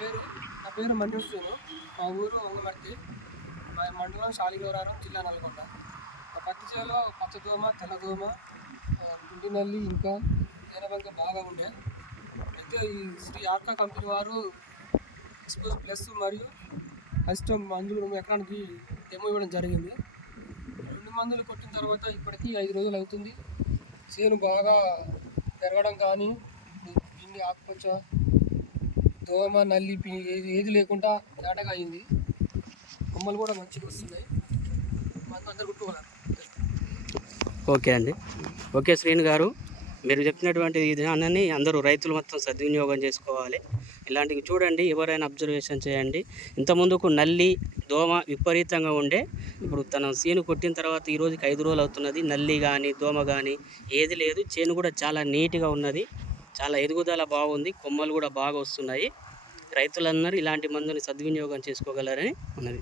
నా పేరు మన్యూషను. మా ఊరు వంగమర్తి, మా మండలం శాలిగౌరారం, జిల్లా నల్గొండ. మా పత్తి చేలో పచ్చదోమ, తెల్లదోమ, గుండి నల్లి, ఇంకా తేనెబంక బాగా ఉండే. అయితే ఈ శ్రీ ఆర్కా కంపెనీ వారు ఎక్స్పోజ్ ప్లస్ మరియు అసిస్టమ్ మందులు ఎకరానికి డెమో ఇవ్వడం జరిగింది. 2 మందులు కొట్టిన తర్వాత ఇప్పటికీ 5 రోజులు అవుతుంది. చేను బాగా పెరగడం కానీ, పిండి ఆకుపచ్చ, దోమ, నల్లి ఏది లేకుండా తేటగా అయింది. కొమ్మలు కూడా మంచిగా వస్తున్నాయి. మందు అందరు కుట్టుకోవాలి. ఓకే అండి. ఓకే శ్రీను గారు, మీరు చెప్పినటువంటి విధానాన్ని అందరూ రైతులు మొత్తం సద్వినియోగం చేసుకోవాలి. ఇలాంటివి చూడండి, ఎవరైనా అబ్జర్వేషన్ చేయండి. ఇంతకుముందుకు నల్లి, దోమ విపరీతంగా ఉండే, ఇప్పుడు తన చేను కొట్టిన తర్వాత ఈ రోజుకి 5 రోజులు అవుతున్నది. నల్లి కానీ దోమ కానీ ఏది లేదు. చేను కూడా చాలా నీట్గా ఉన్నది, చాలా ఎదుగుదల బాగుంది, కొమ్మలు కూడా బాగా వస్తున్నాయి. రైతులందరూ ఇలాంటి మందుని సద్వినియోగం చేసుకోగలరని ఉన్నది.